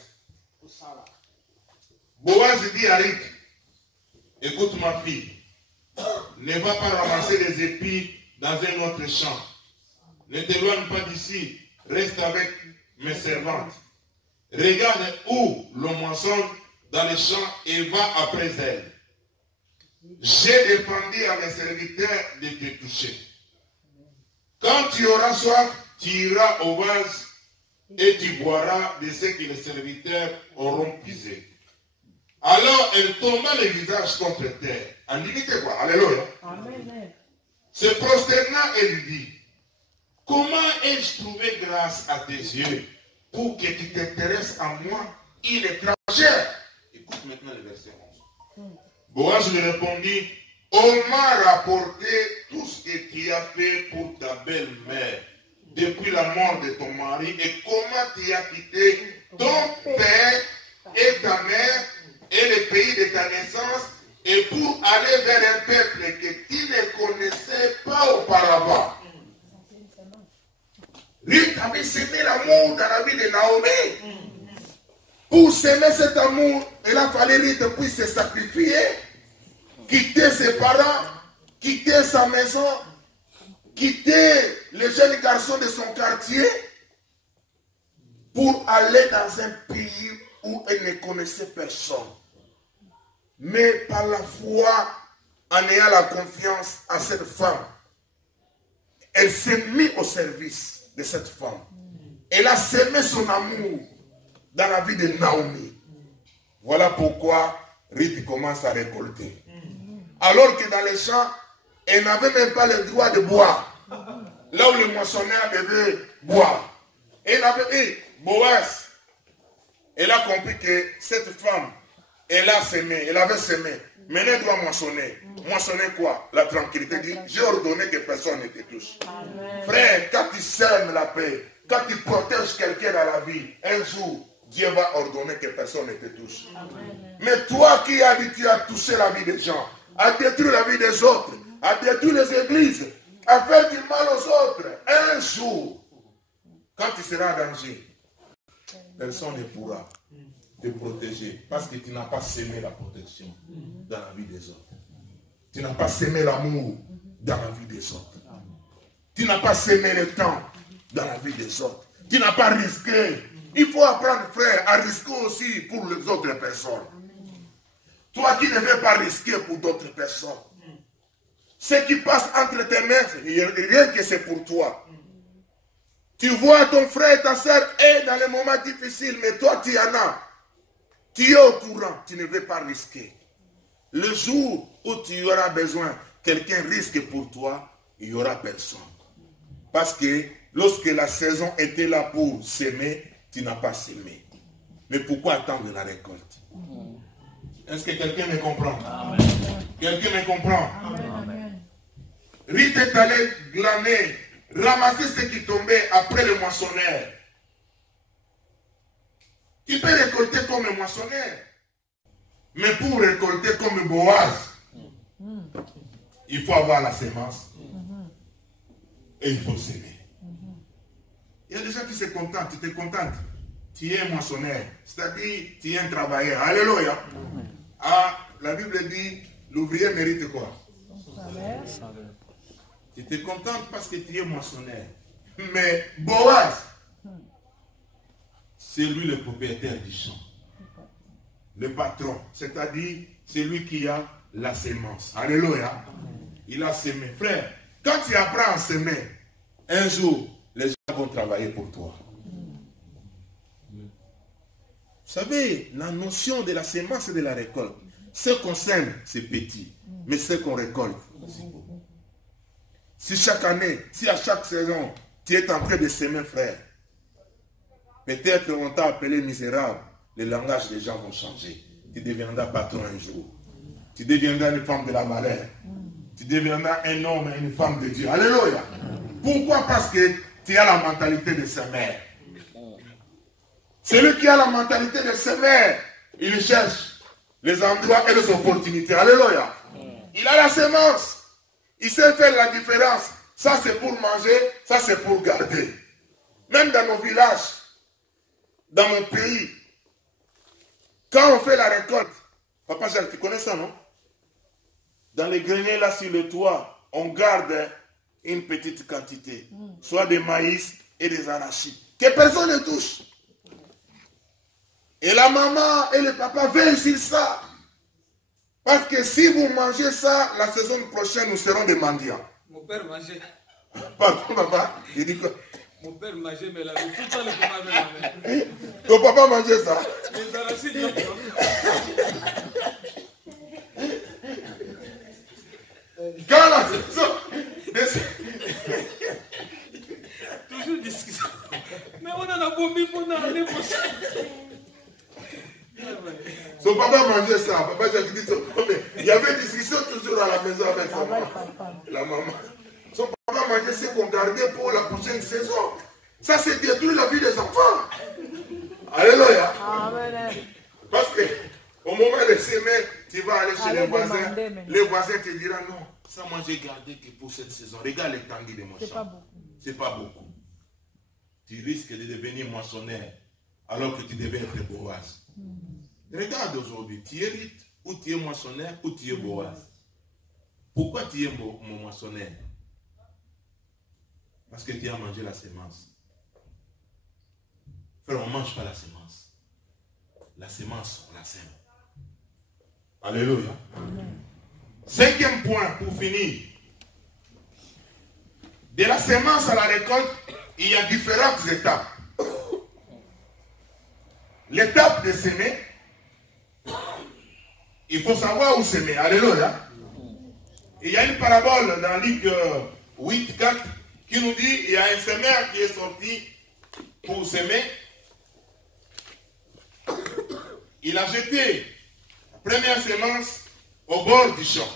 Boaz dit à Ruth, écoute ma fille, ne va pas ramasser les épis dans un autre champ. Ne t'éloigne pas d'ici, reste avec mes servantes. Regarde où l'on moissonne dans les champs et va après elle. J'ai défendu à mes serviteurs de te toucher. Quand tu auras soif, tu iras au vase et tu boiras de ce que les serviteurs auront puisé. Alors elle tomba le visage contre terre. En dignité quoi? Alléluia. Amen. Se prosternant et lui dit, comment ai-je trouvé grâce à tes yeux pour que tu t'intéresses à moi, une étrangère? Écoute maintenant le verset 11. Boaz lui répondit, on m'a rapporté tout ce que tu as fait pour ta belle-mère depuis la mort de ton mari et comment tu as quitté ton père et ta mère et le pays de ta naissance et pour aller vers un peuple que tu ne connaissais pas auparavant. Ruth avait semé l'amour dans la vie de Naomi. Pour s'aimer cet amour, il a fallu Ruth puisse se sacrifier, quitter ses parents, quitter sa maison, quitter le jeune garçon de son quartier pour aller dans un pays où elle ne connaissait personne. Mais par la foi, en ayant la confiance à cette femme, elle s'est mise au service de cette femme. Elle a semé son amour dans la vie de Naomi. Voilà pourquoi Ruth commence à récolter. Alors que dans les champs, elle n'avait même pas le droit de boire. Là où le moissonneur devait boire. Elle avait Boaz. Elle a compris que cette femme, elle a semé, elle avait semé. Maintenant, elle doit moissonner. Moissonner quoi? La tranquillité. Dit, j'ai ordonné que personne ne te touche. Amen. Frère, quand tu sèmes la paix, quand tu protèges quelqu'un dans la vie, un jour, Dieu va ordonner que personne ne te touche. Amen. Mais toi qui es habitué à toucher la vie des gens, à détruire la vie des autres, à détruire les églises, à faire du mal aux autres, un jour, quand tu seras en danger, personne ne pourra te protéger parce que tu n'as pas semé la protection dans la vie des autres. Tu n'as pas semé l'amour dans la vie des autres. Tu n'as pas semé le temps dans la vie des autres. Tu n'as pas risqué. Il faut apprendre, frère, à risquer aussi pour les autres personnes. Toi qui ne veux pas risquer pour d'autres personnes. Ce qui passe entre tes mains, rien que c'est pour toi. Tu vois ton frère et ta soeur est dans les moments difficiles, mais toi tu en as. Tu es au courant, tu ne veux pas risquer. Le jour où tu auras besoin, quelqu'un risque pour toi, il n'y aura personne. Parce que lorsque la saison était là pour s'aimer, tu n'as pas s'aimé. Mais pourquoi attendre la récolte? Est-ce que quelqu'un me comprend? Quelqu'un me comprend? Ruth est allée glaner, ramasser ce qui tombait après le moissonneur. Tu peux récolter comme le moissonneur. Mais pour récolter comme Boaz, il faut avoir la semence. Et il faut s'aimer. Il y a des gens qui se contentent, tu te contentes. Tu es un moissonneur, c'est-à-dire tu es un travailleur. Alléluia. Ah, la Bible dit, l'ouvrier mérite quoi? Tu te contentes parce que tu es moissonneur. Mais Boaz, c'est lui le propriétaire du champ. Le patron, c'est-à-dire c'est lui qui a la semence. Alléluia. Il a semé. Frère, quand tu apprends à semer, un jour, les gens vont travailler pour toi. Vous savez, la notion de la semence et de la récolte, ce qu'on sème, c'est petit. Mais ce qu'on récolte, c'est beau. Si chaque année, si à chaque saison, tu es en train de semer, frère, peut-être on t'a appelé misérable, le langage des gens vont changer. Tu deviendras patron un jour. Tu deviendras une femme de la valeur. Tu deviendras un homme et une femme de Dieu. Alléluia. Pourquoi? Parce que tu as la mentalité de semer. Celui qui a la mentalité de semer, il cherche les endroits et les opportunités. Alléluia. Il a la semence. Il sait faire la différence. Ça c'est pour manger, ça c'est pour garder. Même dans nos villages, dans mon pays, quand on fait la récolte, Papa Jacques, tu connais ça, non? Dans les greniers là sur le toit, on garde une petite quantité, soit des maïs et des arachides, que personne ne touche. Et la maman et le papa veillent sur ça. Parce que si vous mangez ça, la saison prochaine, nous serons des mendiants. Mon père mangeait. Pardon, papa, il dit quoi? Mon père mangeait, mais là, tout le temps, le papa avait la main. Ton papa mangeait ça? Les arachides, non. Quand la saison... Toujours discussion. Mais on en a bombé pour l'année prochaine. Son papa mangeait ça. Papa, j'ai dit son papa. Il y avait une discussion toujours à la maison avec sa maman. La maman. Son papa mangeait ce qu'on gardait pour la prochaine saison. Ça, c'est détruire la vie des enfants. Alléluia. Parce que au moment de s'aimer, tu vas aller chez les voisins. Les voisins te diront non. Ça, moi, j'ai gardé que pour cette saison. Regarde l'étendue de mon champ. C'est pas beaucoup. Tu risques de devenir moissonneur alors que tu devais être Boaz. Regarde aujourd'hui, tu es Ruth, ou tu es moissonneur, ou tu es Boaz. Pourquoi tu es mon moissonneur? Parce que tu as mangé la semence. Frère, on ne mange pas la semence. La semence, on la sème. Alléluia. Cinquième point pour finir. De la semence à la récolte, il y a différentes étapes. L'étape de semer, il faut savoir où semer. Alléluia. Il y a une parabole dans Luc 8, 4 qui nous dit il y a un semeur qui est sorti pour semer. Il a jeté la première semence au bord du champ.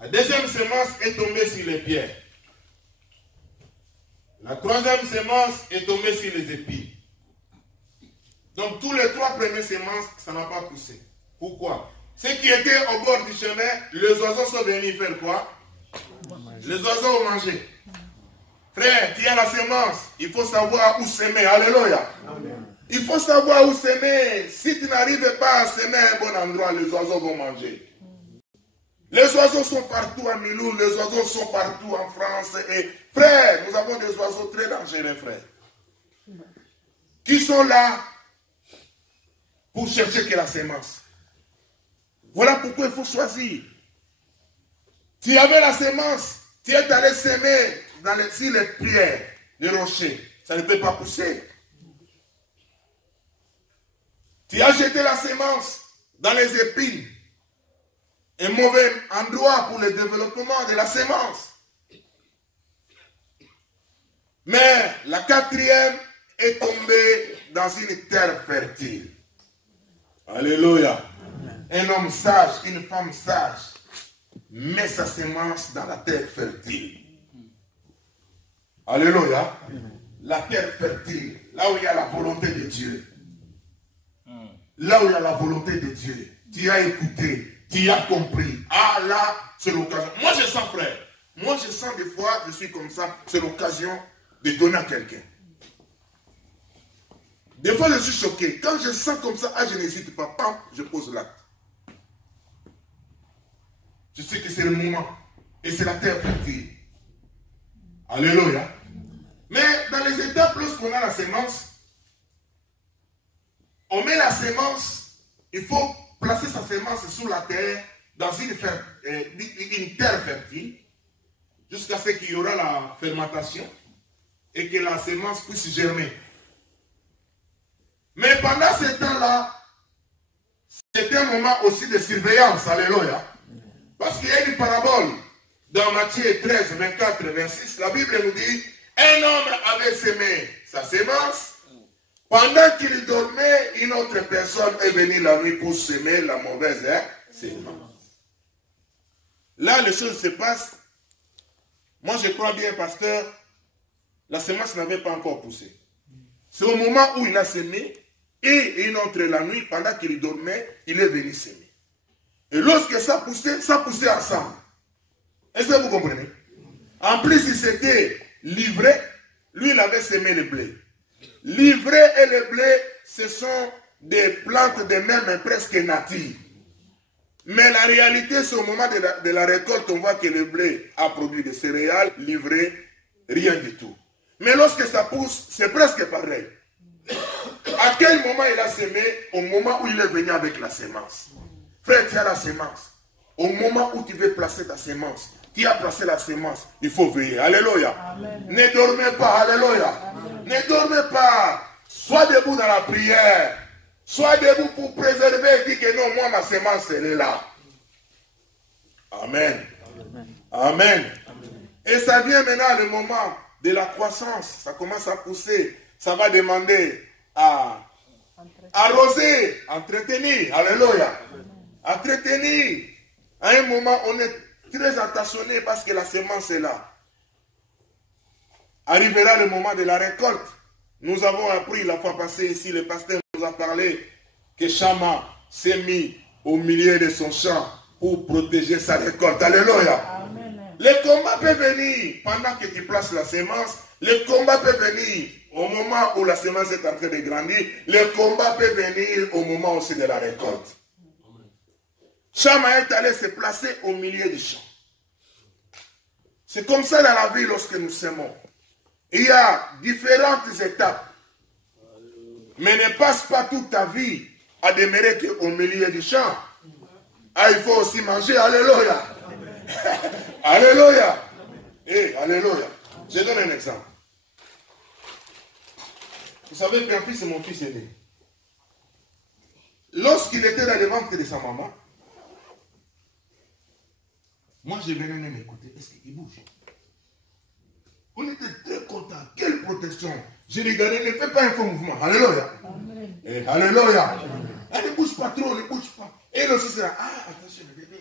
La deuxième semence est tombée sur les pierres. La troisième semence est tombée sur les épis. Donc, tous les trois premières semences, ça n'a pas poussé. Pourquoi? Ceux qui étaient au bord du chemin, les oiseaux sont venus faire quoi? Les oiseaux ont mangé. Frère, tu as la semence, il faut savoir où semer. Alléluia. Il faut savoir où semer. Si tu n'arrives pas à semer à un bon endroit, les oiseaux vont manger. Les oiseaux sont partout à Milou, les oiseaux sont partout en France. Et frère, nous avons des oiseaux très dangereux, frère. Qui sont là pour chercher que la semence. Voilà pourquoi il faut choisir. Tu avais la semence, tu es allé semer sur les pierres, les rochers. Ça ne peut pas pousser. Tu as jeté la semence dans les épines. Un mauvais endroit pour le développement de la semence. Mais la quatrième est tombé dans une terre fertile. Alléluia. Un homme sage, une femme sage, met sa semence dans la terre fertile. Alléluia. La terre fertile, là où il y a la volonté de Dieu. Là où il y a la volonté de Dieu. Tu as écouté, tu as compris. Ah là, c'est l'occasion. Moi je sens, frère. Moi je sens des fois, je suis comme ça, c'est l'occasion de donner à quelqu'un. Des fois je suis choqué. Quand je sens comme ça, ah, je n'hésite pas, pam, je pose l'acte. Je sais que c'est le moment. Et c'est la terre fertile. Alléluia. Mais dans les étapes, lorsqu'on a la sémence, on met la sémence, il faut placer sa sémence sous la terre, dans une terre fertile, jusqu'à ce qu'il y aura la fermentation et que la sémence puisse germer. Mais pendant ce temps-là, c'est un moment aussi de surveillance. Alléluia. Parce qu'il y a une parabole dans Matthieu 13, 24, 26. La Bible nous dit, un homme avait semé sa sémence. Pendant qu'il dormait, une autre personne est venue la nuit pour semer la mauvaise sémence. Là, les choses se passent. Moi, je crois bien, pasteur, la sémence n'avait pas encore poussé. C'est au moment où il a semé, et une autre la nuit, pendant qu'il dormait, il est venu semer. Et lorsque ça poussait ensemble. Est-ce que vous comprenez? En plus, il s'était livré, lui, il avait semé le blé. L'ivraie et le blé, ce sont des plantes de même presque natives. Mais la réalité, c'est au moment de la récolte, on voit que le blé a produit des céréales, l'ivraie, rien du tout. Mais lorsque ça pousse, c'est presque pareil. À quel moment il a semé? Au moment où il est venu avec la sémence. Frère, tu as la sémence. Au moment où tu veux placer ta sémence, tu as placé la sémence, il faut veiller. Alléluia. Amen. Ne dormez pas. Alléluia. Amen. Ne dormez pas. Sois debout dans la prière. Sois debout pour préserver et dire que non, moi, ma sémence, elle est là. Amen. Amen. Et ça vient maintenant le moment de la croissance. Ça commence à pousser. Ça va demander à arroser, entretenir. Alléluia. Entretenir. À un moment, on est très attentionné parce que la semence est là. Arrivera le moment de la récolte. Nous avons appris la fois passée ici, le pasteur nous a parlé que Chama s'est mis au milieu de son champ pour protéger sa récolte. Alléluia. Amen. Le combat peut venir pendant que tu places la semence. Le combat peut venir au moment où la semence est en train de grandir. Le combat peut venir au moment aussi de la récolte. Chama est allé se placer au milieu du champ. C'est comme ça dans la vie lorsque nous semons. Il y a différentes étapes. Mais ne passe pas toute ta vie à demeurer au milieu du champ. Ah, il faut aussi manger. Alléluia. Alléluia. Eh, alléluia. Je donne un exemple. Vous savez, mon fils et mon fils aîné. Lorsqu'il était dans le ventre de sa maman, moi je venais même écouter. Est-ce qu'il bouge? On était très contents. Quelle protection. Je regardais, ne fais pas un faux mouvement. Alléluia. Eh, alléluia. Elle ne bouge pas trop, ne bouge pas. Et là aussi c'est là. Ah, attention, le bébé.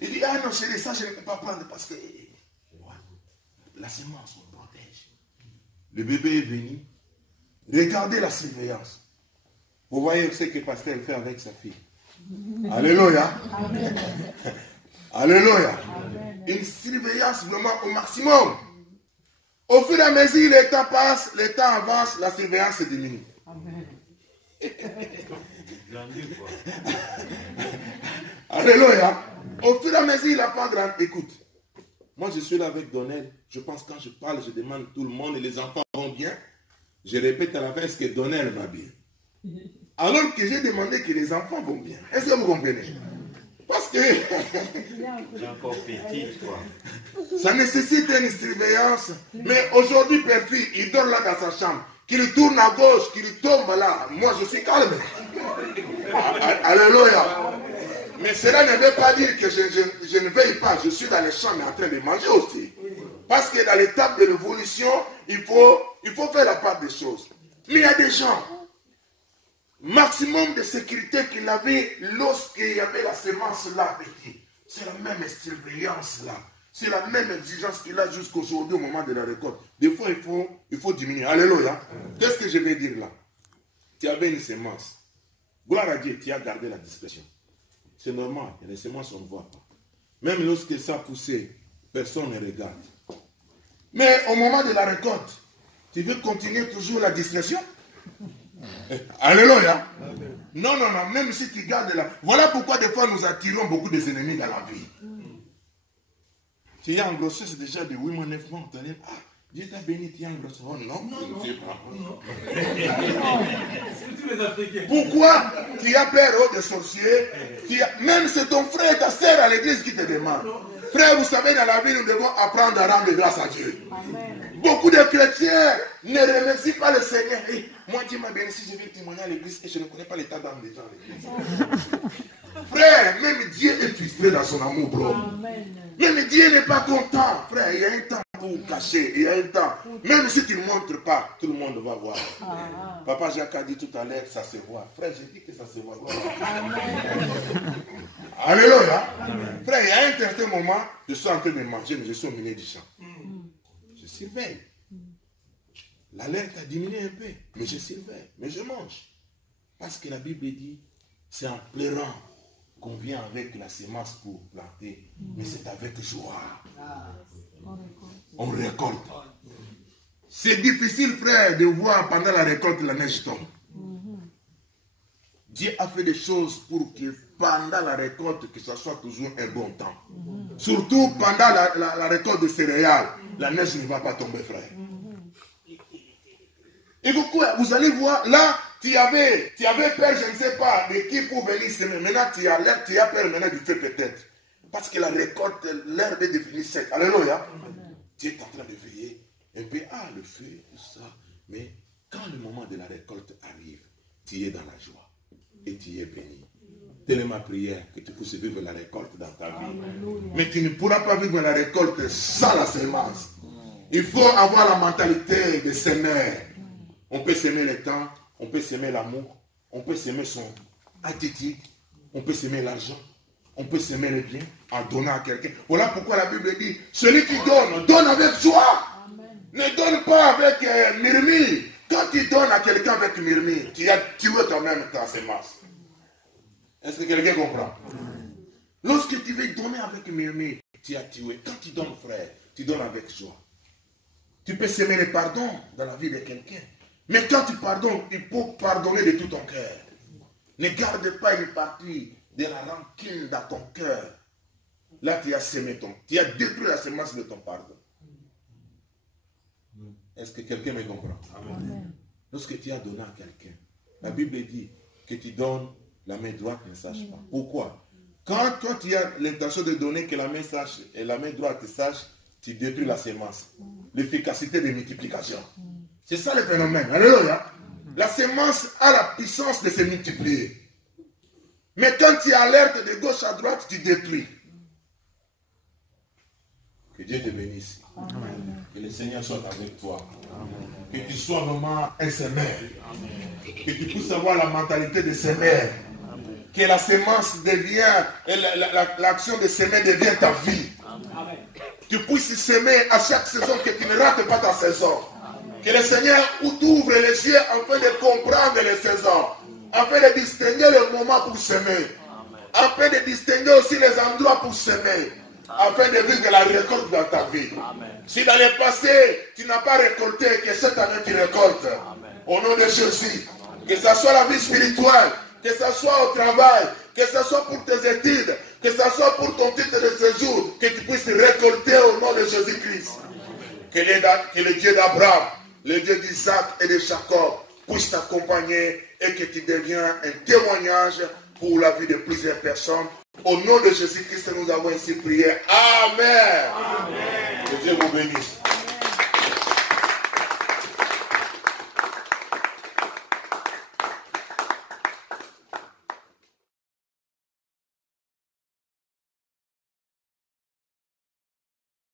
Il dit, ah non, chérie, ça je ne peux pas prendre parce que la semence me protège. Le bébé est venu. Regardez la surveillance. Vous voyez ce que le pasteur fait avec sa fille. Alléluia. Alléluia. Une surveillance vraiment au maximum. Au fur et à mesure, le temps passe, le temps avance, la surveillance diminue. Amen. Alléluia. Au fur et à mesure, il n'a pas grand. Écoute, moi je suis là avec Donnel. Je pense que quand je parle, je demande tout le monde et les enfants vont bien. Je répète à la fin, est-ce que Donnel va bien? Alors que j'ai demandé que les enfants vont bien. Est-ce que vous comprenez? Parce que j'ai encore petit, quoi. Ça nécessite une surveillance. Mais aujourd'hui, père-fille, il dort là dans sa chambre. Qu'il tourne à gauche, qu'il tombe là. Moi, je suis calme. Alléluia. Mais cela ne veut pas dire que je ne veille pas. Je suis dans les chambres en train de manger aussi. Parce que dans l'étape de l'évolution, il faut faire la des choses. Mais il y a des gens, maximum de sécurité qu'il avait lorsqu'il y avait la semence là, petit. C'est la même surveillance là. C'est la même exigence qu'il a jusqu'aujourd'hui au moment de la récolte. Des fois, il faut diminuer. Alléluia. Qu'est-ce que je vais dire là? Tu avais une semence. Gloire à Dieu, tu as gardé la discrétion. C'est normal, il y a des semences, on ne voit pas. Même lorsque ça a poussé, personne ne regarde. Mais au moment de la récolte, tu veux continuer toujours la discrétion? Alléluia. Non, non, non, même si tu gardes la... Voilà pourquoi des fois nous attirons beaucoup des ennemis dans la vie. Tu es en grossesse déjà de 8 mois, 9 mois, tu dis, ah, Dieu t'a béni, tu es en grossesse. Oh non, non, je ne sais pas. Pourquoi tu as peur des sorciers? Même c'est ton frère et ta soeur à l'église qui te demande. Frère, vous savez, dans la vie, nous devons apprendre à rendre grâce à Dieu. Amen. Beaucoup de chrétiens ne remercient pas le Seigneur. Hey, moi, Dieu m'a béni, si je vais témoigner à l'église et je ne connais pas l'état d'âme des gens à l'église. Frère, même Dieu est frustré dans son amour propre. Même Dieu n'est pas content. Frère, il y a un temps pour cacher. Il y a un temps. Même si tu ne montres pas, tout le monde va voir. Papa Jacques a dit tout à l'heure, ça se voit. Frère, j'ai dit que ça se voit. Alléluia. Frère, il y a un certain moment, je suis en train de manger, mais je suis au milieu du champ. Je surveille. L'alerte a diminué un peu, mais je surveille, mais je mange. Parce que la Bible dit, c'est en pleurant qu'on vient avec la semence pour planter, mais c'est avec joie. On récolte. C'est difficile, frère, de voir pendant la récolte la neige tombe. Dieu a fait des choses pour que pendant la récolte, que ce soit toujours un bon temps. Surtout pendant la récolte de céréales, la neige ne va pas tomber, frère. Et vous allez voir, là, tu avais peur, je ne sais pas, de qui pour venir semer. Maintenant, tu as peur maintenant du feu peut-être. Parce que la récolte, l'herbe est devenue sèche. Alléluia. Tu es en train de veiller un peu, le feu, tout ça. Mais quand le moment de la récolte arrive, tu es dans la joie. Et tu es béni. Telle est ma prière, que tu puisses vivre la récolte dans ta vie. Mais tu ne pourras pas vivre la récolte sans la semence. Il faut avoir la mentalité de semeur. On peut s'aimer le temps, on peut s'aimer l'amour, on peut s'aimer son attitude, on peut s'aimer l'argent, on peut s'aimer le bien en donnant à quelqu'un. Voilà pourquoi la Bible dit, celui qui donne, donne avec joie. Ne donne pas avec murmure. Quand tu donnes à quelqu'un avec murmure, tu as tué toi-même ta semence. Est-ce que quelqu'un comprend? Lorsque tu veux donner avec murmure, tu as tué. Quand tu donnes, frère, tu donnes avec joie. Tu peux s'aimer le pardon dans la vie de quelqu'un. Mais quand tu pardonnes, il faut pardonner de tout ton cœur. Ne garde pas une partie de la rancune dans ton cœur. Là, tu as semé tu as détruit la semence de ton pardon. Est-ce que quelqu'un me comprend? Amen. Lorsque tu as donné à quelqu'un, la Bible dit que tu donnes, la main droite ne sache pas. Pourquoi? Quand toi tu as l'intention de donner que la main sache et la main droite sache, tu détruis la semence. L'efficacité de multiplication. C'est ça le phénomène. Alléluia. La semence a la puissance de se multiplier. Mais quand tu alertes de gauche à droite, tu détruis. Que Dieu te bénisse. Amen. Que le Seigneur soit avec toi. Amen. Que tu sois vraiment un semeur. Que tu puisses avoir la mentalité de semeur. Que la semence devienne, l'action de semer devient ta vie. Amen. Tu puisses semer à chaque saison, que tu ne rates pas ta saison. Amen. Que le Seigneur t'ouvre les yeux afin de comprendre les saisons. Afin de distinguer le moment pour semer. Amen. Afin de distinguer aussi les endroits pour semer. Afin de vivre la récolte dans ta vie. Amen. Si dans le passé, tu n'as pas récolté, que cette année tu récoltes. Amen. Au nom de Jésus. Amen. Que ce soit la vie spirituelle, que ce soit au travail, que ce soit pour tes études, que ce soit pour ton titre de séjour, que tu puisses récolter au nom de Jésus-Christ. Que le Dieu d'Abraham, le Dieu d'Isaac et de Jacob puisse t'accompagner et que tu deviens un témoignage pour la vie de plusieurs personnes. Au nom de Jésus-Christ, nous avons ainsi prié. Amen. Amen. Que Dieu vous bénisse.